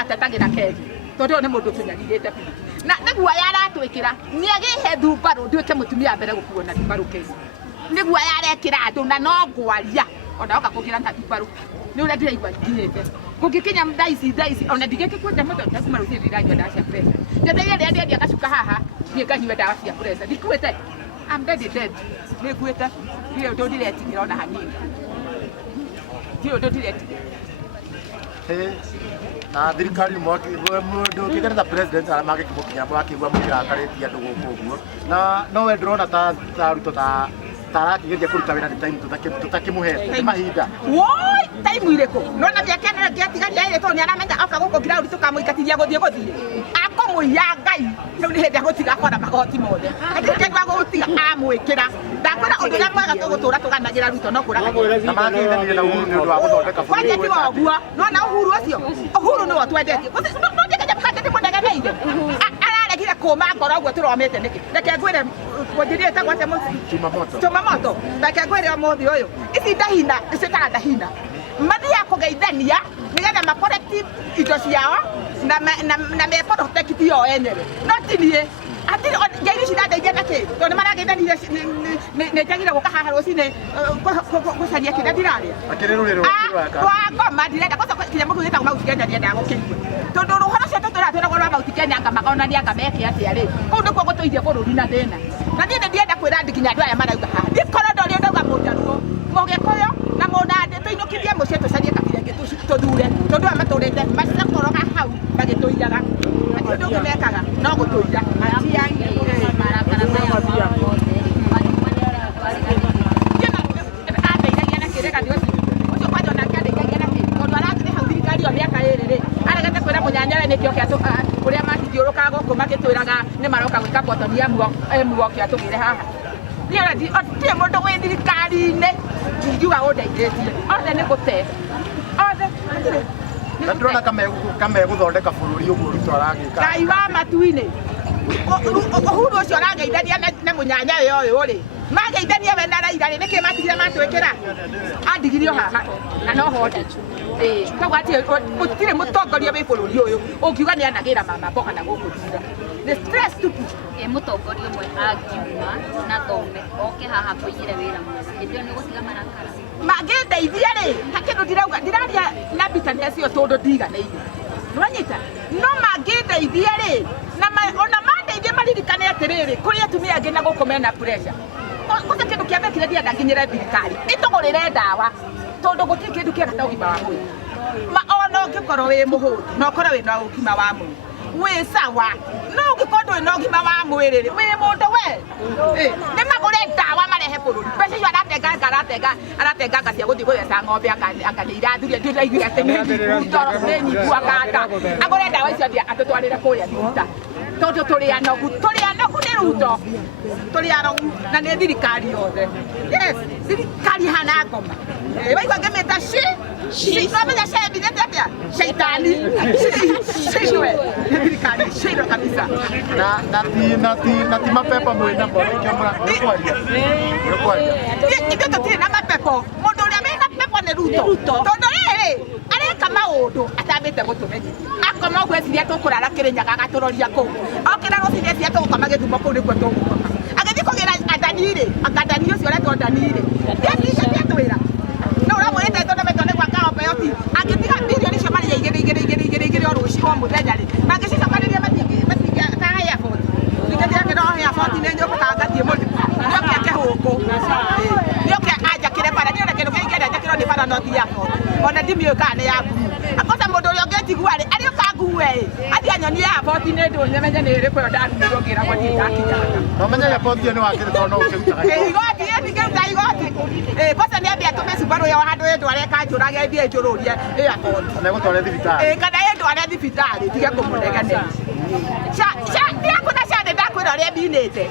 agatetagira kegi tondu ne mundu tunyagirite na niguo yaratwikira ni agihe thumbaru nduike mutumia mbere gukuo na thumbaru kegi niguo yarekira andu na no ngwaria ona oka kugira na thumbaru ni ule ndiraigua nginyite kungikinya daisi ona ndigikikuenda muto ndakuma ruthi ndiranywa ndawa cia pressure ndetheire ndia gacuka haha nie nganyua ndawa cia pressure ndikuite I'm dead niguite ndio ndo ndiretigira ona hanini ndio ndo ndiretigira na thirikari mundu kigereza president amage kimukinya akigwa mukirakarĩtie andũ gũkũ ũguo na no we ndĩrona ta ruto tarakigeria kũruta wĩra nĩ time tũtakĩmũhete mahinda woi time irĩkũ nona gĩakene gĩatigaria ĩrĩ tondũ nĩaramenya oka gũkũ ground tũkamũingatithia gũthiĩ akũmũiya Ngai rĩu nĩ hĩndĩ gũtiga akona magoti mothe akĩgwa gũtiga amwĩkĩra ndakwĩra ũndũ ũrĩa mwega tũgũtũra tũganagĩra Ruto no kũraga na magĩithanire na Uhuru nĩ ũndũ wa gũthondeka bũrũri wetũ ũguo nona Uhuru ũcio Uhuru nĩwe twendetie ndĩkĩnya mũkate ndĩmũnegeneire araregire kũma ngoro ũguo tũromete nĩkĩ reke ngwĩre mũnjirie ta gwate Tumamoto reke ngwĩre ũmũthĩ ũyũ ici ndahina icitaga ndahina mathiaga kũgeithania nĩgetha makoreti indo ciao na meprotecti o enyewe no ti niĩ atiri ngeiri ici ndandeithia na kĩ tondũ marageithanire nĩnjagire gũka haha rũcinĩ gũcaria kĩrĩa ndirarĩa ngoma ndirenda kinya mũndũ wĩtagwo Mount Kenya ndiendaga gũkĩigua tondũ rũhoro cio tũtũratwĩragwo rwa Mount Kenya anga magonania anga meke atĩa rĩ kũu nĩkuo gũtũithia bũrũri na thĩna na niĩ nĩndienda kwĩra andũ nginya andũ aya marauga haha ndikorwo ndorĩa ndauga mũnjaruo mũgĩkũyũ na mũnandĩ tũinũkithie mũciĩ tũcarie kabira ĩngĩ tũthure tondũ aya matũrĩte macakoroga hau magĩtũiyaga atĩ ũndũ ũngĩ mekaga no gũtũiya nikio kia uria matithiurukaga guku magitwiraga ni maroka gwika botoni muo kia tugire haha ni ora ti mundu wi thirikari-ini ngiuga undeithĩtie othe ni gute othe na ndĩrona kame gũthondeka bũrũri ũguo Ruto aragĩka Ngai wa matu-inĩ Uhuru ũcio arageithania na mũnyanya ũyũ rĩ mageithania we na Raila rĩ nĩkĩ matigire matwĩkĩra andigirio haha na no hondi koguo atĩ gũtirĩ mũtongoria wĩ bũrũri ũyũ ũngiuga nĩ anagĩra mama mboga na gũkũ thutha nĩ stress tupu mũtongoria ũmwe angiuma na thome oke haha kũigĩre wĩra mwega hĩndĩ ĩyo nĩ gũtiga marakara mangĩndeithia rĩ ha kĩndũ ndirauga ndiraria na mbitani acio tondũ ndiganĩire nĩwanyita no mangĩndeithia rĩ ona mandeithie maririkane atĩrĩrĩ kũrĩ atumia angĩ na gũkũ mena pressure gũtirĩ kĩndũ kĩa mekire ndienda nginyĩre thirikari ĩtũgũrĩre ndawa tondũ gũtirĩ kĩndũ kĩega ta ũgima wa mwĩrĩ ona ũngĩkorwo wĩ mũhũtu na ũkorwo wĩ na ũgima wa mwĩrĩ wĩ sawa no ũngĩkorwo ndũrĩ na ũgima wa mwĩrĩ rĩ wĩ mũndũ we nĩ magũre ndawa marehe bũrũri mbeca icio aratenganga cia gũthiĩ gũtheca ng'ombe anga nĩ irathuria ndĩraiguire atĩ nĩ nyikuaga nda agũre ndawa icio atĩ atũtwarĩre kũrĩa thibitarĩ tondũ tũrĩ anogu nĩ Ruto tũrĩ anogu na nĩ thirikari yothe yes thirikari hana ngoma waigua ngĩmĩta nomenya cendithĩte atĩa caitani ciwe nĩ thirikari ciiro kabisa na ti mapepo mwĩna mborokio mũrakwaria ithuĩ tũtirĩ na mapepo mũndũ ũrĩa wĩna pepo nĩ Ruto tondũ rĩrĩ areka maũndũ atambĩte gũtũmenya akoma ũguo eciria tũkũrara Kĩrĩnyaga agatũroria kũu okĩra rũcinĩ eciria tũgũkoma Gĩthumo kũu nĩkuo tũgũkoma agĩthiĩ kũgĩra Adani ũcio ũretwo Adani rĩ ndiatigĩtie twĩra no ũramwĩrĩte tũndemetwo nĩ gwaka obeoti angĩtiga bilioni icio marĩ igĩrĩ o rũciũ o mũthenya rĩ mangĩcicokanĩria matingĩtaha airport ningĩthiĩ no airport nĩ nyũmũkaga ngathiĩ mũndũ nĩoke akĩhũkũ nĩoke anjakĩre bara nĩona kĩndũ kĩngĩ ingĩenda njakĩrwo nĩ bara no ti airport ona ndimĩũĩ kana nĩ ya akosa mũndũ ũrĩa ũngĩnjigua rĩ arĩũka ngue athiĩ anyonie airport nĩ ndũ nĩmenye nĩ ĩrĩkũ ĩyo ndarumirwo ngĩragwo ndirĩ ndakinyaga nomenya airport ĩyo nĩ wakĩrĩ tondũ no ũkĩrutaga igoti nĩngĩruta igoti kosa nĩ ambia tũme Subaru ĩyo handũ ĩndware kanjũrage thiĩ njũrũrie airport kana ĩgũtware thibitarĩ kana ĩndware thibitarĩ tige kũmũnegenera ndiakũna ciande ndakwĩra ũrĩa minĩte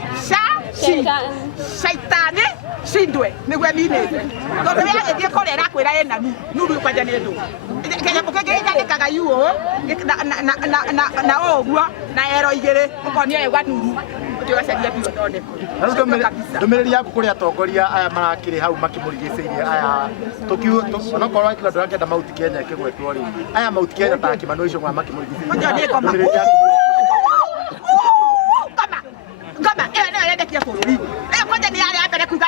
caitani cindwe nĩguo minĩte tondũ rĩa gĩthiĩ kũrĩa ĩrakwĩra ĩna nuru kwanja nĩ ndũ kĩnyamũ kĩngĩ gĩtandĩkaga yuũ na ũguo na ero igĩrĩ ũkonia ĩgwa nuru tũgacaria bio thondeko. Ndũmĩrĩri yaku kũrĩ atongoria aya marakĩrĩ hau makĩmũrigicĩirie aya onokorwo kila andũ angĩenda Mount Kenya ĩkĩgwetwo rĩ aya Mount Kenya ta Kimani Ichung'wa makĩmũrigicĩirie. Ngoma ĩyo nĩyo yendekia bũrũri. Ĩyo kwanja nĩ yarĩ mbere kuga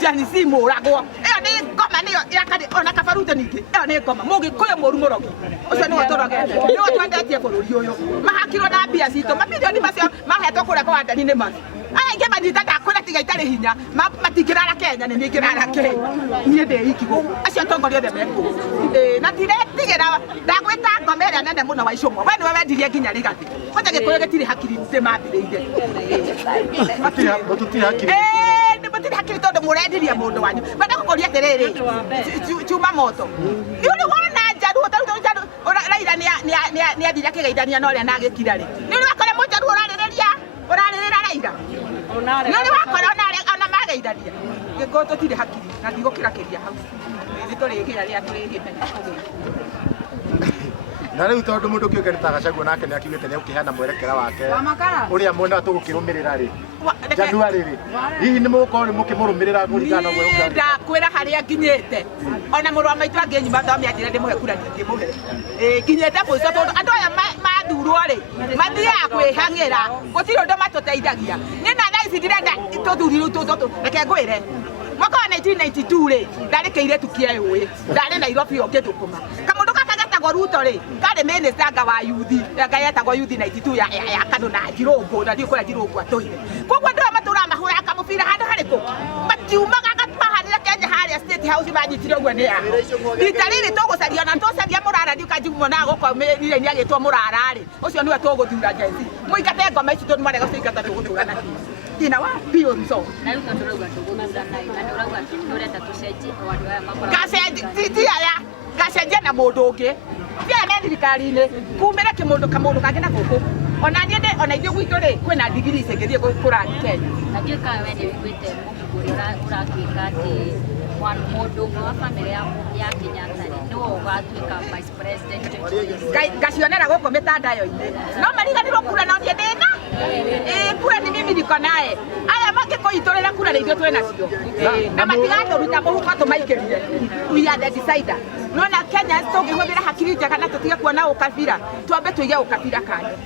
Janice mũragwo. Ĩyo nĩ ngoma nĩyo yakari ona kabaruto ningĩ. Ĩyo nĩ ngoma mũgĩkũyũ mũru mũrogi. Ũcio nĩwe tũrogete. Nĩwe twendetie bũrũri ũyũ. Mahakirwo na mbia citũ. Mabirioni macio mahetwo kũrĩa kwa Wandani nĩ ma. Aya ingĩ manyita ndakwĩra tiga itarĩ hinya. Matingĩrara Kenya nĩ ingĩrara Kenya. Niĩ ndĩ iki gũkũ. Acio atongoria othe mekũ. Na ndiretigĩra ndagwĩta ngoma ĩrĩa nene mũno wa Ichung'wa. We nĩwe wendirie nginya Rigathĩ. Kwanja Gĩkũyũ gĩtirĩ hakiri ndĩmambĩrĩire. Matutire hakiri. Matutire hakiri tondũ mũrendiria mũndũ wanyu. Wenda gũkũria atĩrĩrĩ. Chuma moto. Nĩ ũrĩ wona Njaruo Njaruo Raila nĩ athire kĩgeithania na ũrĩa na agĩkira rĩ. Nĩ ũrĩ wakora Mũnjaruo ũrarĩrĩra Raila. Nĩ ũrĩ wakora ona mageithania. Gĩkũyũ tũtirĩ hakiri na ndigũkĩrakĩria hau. Nĩ tũrĩgĩra rĩa tũrĩgĩte. Na rĩu tondũ mũndũ kĩũngĩ nĩ ta Gachagua nake nĩ akiugĩte nĩ ũkĩheana mwerekera wake ũrĩa mwena tũgũkĩrũmĩrĩra rĩ Januari rĩ hihi nĩ mũgũkorwo nĩ mũkĩmũrũmĩrĩra kũringana na ũguo ndakwĩra harĩa nginyĩte ona mũrũ wa maitũ angĩnyima thomĩ anjĩre ndĩmũhe kura ndingĩmũhe nginyĩte mũico tondũ andũ aya mathurwo rĩ mathiaga kwĩhang'ĩra gũtirĩ ũndũ matũteithagia niĩ na thaa ici ndirenda tũthuri rĩu tũtũ reke ngwĩre mwaka wa 1992 rĩ ndarĩ kĩirĩtu kĩeũĩ ndarĩ Nairobi ngĩthũkũma kamũndũ gaka getagwo Ruto rĩ karĩ minister wa youth getagwo youth 92 ya Kanu na Njirũngũ na ndiũ kũrĩa Njirũngũ atũire koguo andũ aya matũraga mahũraga kamũbira handũ harĩkũ matiumaga maharĩra Kenya harĩa State House manyitire ũguo nĩ yao rita rĩrĩ tũgũcaria na tũcaria Mũrara ndiũ kanjigumonaga gũkomĩrire nĩ agĩtwo Mũrara rĩ ũcio nĩwe tũgũthura Gen Z mũingate ngoma ici tondũ marega gũcingata tũgũtũra na thĩna wa biũ nso na rĩu tondũ rauga tũgũthura na nĩ ũrauga tũrenda tũcenjie andũ aya makoragwo gacenjia na mũndũ ũngĩ tia nĩ thirikari-inĩ kumĩre kamũndũ kangĩ na gũkũ ona niĩ ona ithuĩ gwitũ rĩ kwĩna ndigiri cingĩthiĩ kũrani Kenya na ndiũ kana we nĩ wĩiguĩte mũhugũri ũratuĩka atĩ mũndũ ũmwe wa bamĩrĩ ya Kenyatta nĩwe ũgatuĩka vice president ngacionera gũkũ mĩtandao-inĩ no mariganĩrwo kura no niĩ ndĩna kura nĩ mimi niko naye aya mangĩkũitũrĩra kura nĩ ithuĩ twĩnacio na matigatũruta mũhuko tũmaikĩrire we are the decider nona Kenya tũngĩhũthĩra hakiri njega na tũtige kuona ũkabira twambe tũige ũkabira kanyu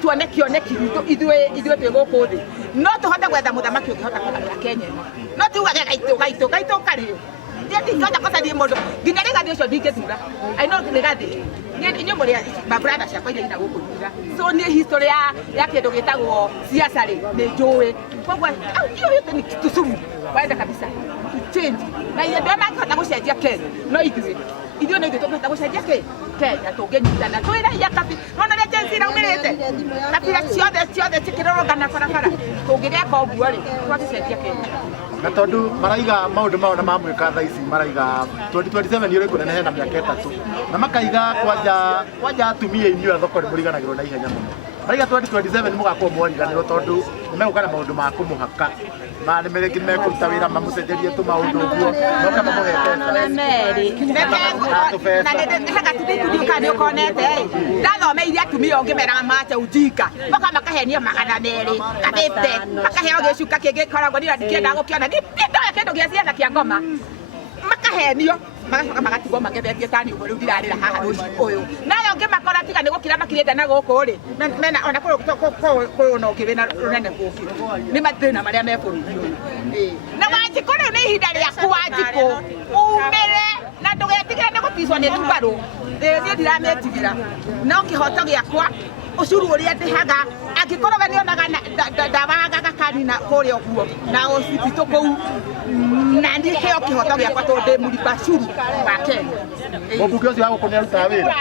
tuone kĩoneki ithuĩ twĩ gũkũ thĩ no tũhote gwetha mũthamaki ũngĩhota kũgarũra Kenya no tiugage gaitũ karĩ ndingĩhota gũcaria mũndũ nginya Rigathĩ ũcio ndingĩthura I know Rigathĩ nĩ mũrĩa mabrada ciakwa iria ina gũkũ thura so nĩ history ya kĩndũ gĩtagwo siasa rĩ nĩ njũĩ koguo hiyo yote ni tusumu waenda kabisa change na ile ndio mangĩhota gũcenjia Kenya no ithuĩ nĩ ithuĩ tũngĩhota gũcenjia Kenya tũngĩnyitana twĩra ya kabi nona nĩ Gen Z iraumĩrĩte kabira ciothe cikĩrorogana barabara tũngĩgeka ũguo rĩ twagĩcenjia Kenya na tondu maraiga maundu mao na mamwika thaa ici maraiga 2027 ni uriku nene hena miaka 3 na makaiga kwanja atumia inyuĩ thoko nĩ mũriganagĩrwo na ihenya mũno maraiga 2027 nĩ mũgakorwo mwariganĩrwo tondu nĩ megũka na maũndũ ma kũmũhaka ma nĩ mekũruta wĩra mamũcenjerie tũmaũndũ ũguo moka mamũhe pesa nĩ ũkonete ndathomeire atumia ũngĩmeraga macha ujinga moka makahenia magana merĩ kabĩte makaheo gĩcuka kĩngĩ koragwo nĩ ndikĩenda gũkĩona ndoe kĩndũ gĩa ciana kĩa ngoma makahenio magacoka magatigwo magethetie tani ũguo rĩu ndirarĩra haha ũyũ nayo ngĩmakora tiga nĩ gũkira makirĩte na gũkũ rĩ mena ona kũrũna ũkĩrĩ na rũnene gũkĩra nĩ mathĩna marĩa me bũrũri ũyũ na Wanjikũ rĩu nĩ ihinda rĩaku Wanjikũ umĩre na ndũgetigĩre nĩ gũticwo nĩ mbarũ niĩ ndiramĩtigĩra no kĩhoto gĩakwa ũcuru ũrĩa ndĩhaga angĩkorwo we nĩonaga ndawagaga kanina kũrĩa ũguo na ũcibitũ kũu na niĩ heo kĩhoto gĩakwa tondũ ndĩ mũriba curu wa Kenya mũmbunge ũcio wa gũkũ nĩ arutaga wĩra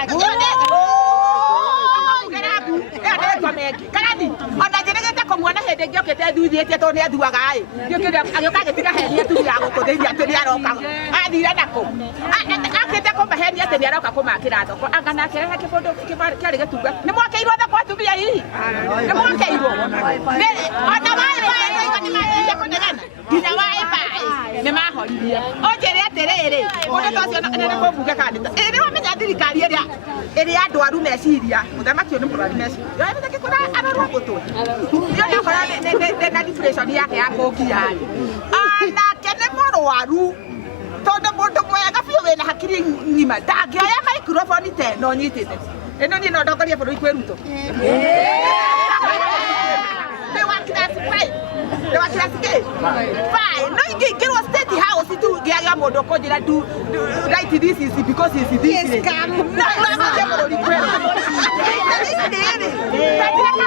karani ona njĩrĩgĩte kũmuona hĩndĩ ĩngĩ ũkĩte thuithĩtie tondũ nĩ athuaga ĩ agĩũka agĩtiga henia tumia gũkũ thĩinĩ atĩ nĩ aroka athire nakũ akĩte kũmahenia atĩ nĩ aroka kũmakĩra thoko anga nake kĩbũndũ kĩarĩ gĩtunga nĩ mwakĩirwo thoko atumia hihi nĩ mwakĩirwo ona waĩbaĩ nĩ mathire kũnegana nginya waĩbaĩ nĩ mahoririe ũnjĩre atĩ aterere mundu tocio nene mubuge kanitha iri wamenya thirikari iri andu aru meciria muthamaki ni murari meciria yoe ndakikora ararwa gutwe yo ndakora na depression yake ya kukia anake ni murwaru tondu mundu mwega biu wina hakiri ng'ima ndangioya microphone teno nyitite ino ni no ndongoria bũrũri kwĩ Ruto they want class 5 they want class 5 no ingĩingĩrwo state house tu ngĩaga mũndũ ũkũnjĩra do right this is because is this no ndongoria bũrũri kwĩ Ruto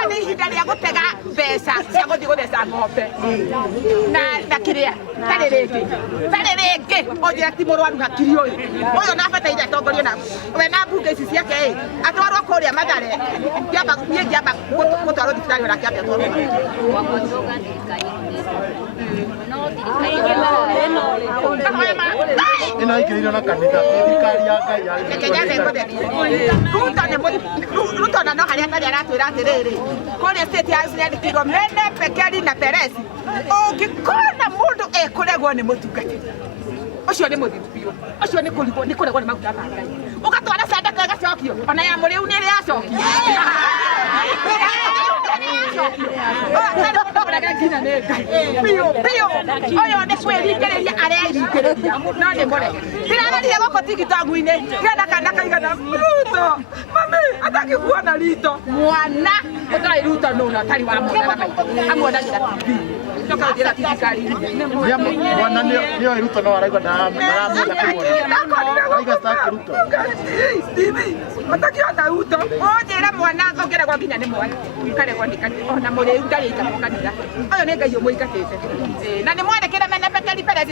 nĩ ihinda rĩa gũtega mbeca cia gũthiĩ gũtheca ng'ombe na kĩrĩa tarĩ rĩngĩ ũnjĩra ti mũrwaru hakiri ũyũ nabataire atongorio na we na mbunge ici ciake atwarwo kũrĩa Mathare ngĩamba gũtwarwo thibitarĩ ona kĩambia atwarwo ino ikĩrĩirio na kanitha thirikari ya Ngai Ruto na no harĩa tarĩ aratwĩra atĩrĩrĩ kũrĩa state house nĩandĩkĩirwo Mene Pekeri na Perez ũngĩkona mũndũ ekũregwo nĩ mũtungatĩri ũcio nĩ mũthiru biũ ũcio nĩ kũrigwo nĩ kũregwo nĩ maguta ma Ngai ũgatwara sadaka ĩgacokio ona ya mũrĩu nĩ ĩrĩ yacokio ũyũ nĩ kwĩringĩrĩria areringĩrĩria no nĩ mũrege ndĩrarorire gũkũ tiktok-inĩ kenda kana kaigana Ruto mami atakĩkuona Ruto mwana ũtarĩ Ruto nũna ũtarĩ wa muonana maitũ amuonagira TV coka ũnjĩra thirikari-inĩ mwana nĩoĩ Ruto no araigua ndaramwenda kĩmwana aiga staki Ruto matakiona Ruto ũnjĩra mwana ũngĩregwo nginya nĩ mwana karegwo nĩ kanitha ona mũrĩu ndarĩka kanitha ũyũ nĩ Ngai ũmũingatĩte na nĩ mwandĩkĩre Mene Pekeri Perez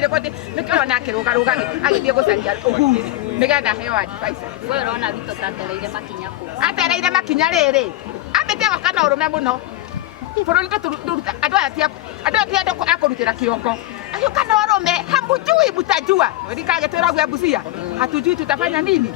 nĩkĩo nake rũgarũga agĩthiĩ gũcaria Uhuru nĩgetha heo advice we ũrona Ruto atereire makinya rĩrĩ ambĩte goka na ũrũme mũno bũrũri tũruta andũ aya ti andũ akũrutĩra kĩongo agĩũka na ũrũme hamujui mtajua ndikagĩtwĩra gwe Busia hatujui tutafanya nini